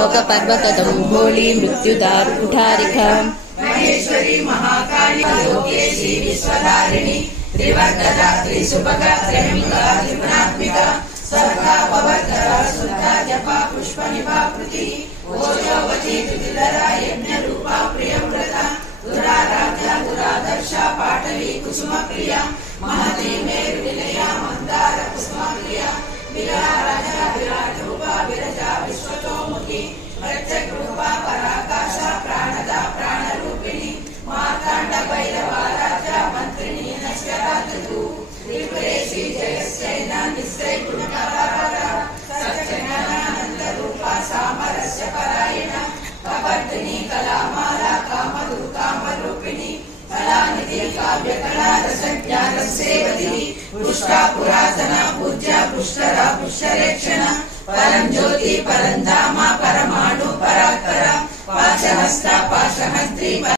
रोग पर्वततम होली मृत्युदार कुठारिका महेश्वरी महाकाली लोकेशी विश्वधारिणी त्रिवर्गदा त्रिसुभगा त्र्यंबिका त्रिगुणात्मिका सर्गा पवर्तरा सुधा जपा पुष्पनिभा कृति ओजोवती तुतिधरा यज्ञ रूपा प्रियव्रता दुराराध्या दुरादर्शा पाटली कुसुम प्रिया महती मेरु विलया मंदार कुसुम प्रिया विराराजा विराट रूपा विरजा विश्वतोमुखी प्रत्यक रूपा पराकाशा प्राणदा प्राणरूपिणी मार्तांड भैरवाराध्या मंत्रिणी नश्वरातु त्रिपुरेशी जयस्यैना निस्सै गुणकारा सच्चिदानंद रूपा सामरस्य परायण कपर्दिनी कलामाला कामधु कामरूपिणी कलानिधि काव्य कला रसज्ञान सेवदिनी पुष्टा पुरातना पूज्या पुष्करा पुष्करेक्षण परम ज्योति परम धामा परमाणु परात्परा पाशहस्ता पाशहस्त्री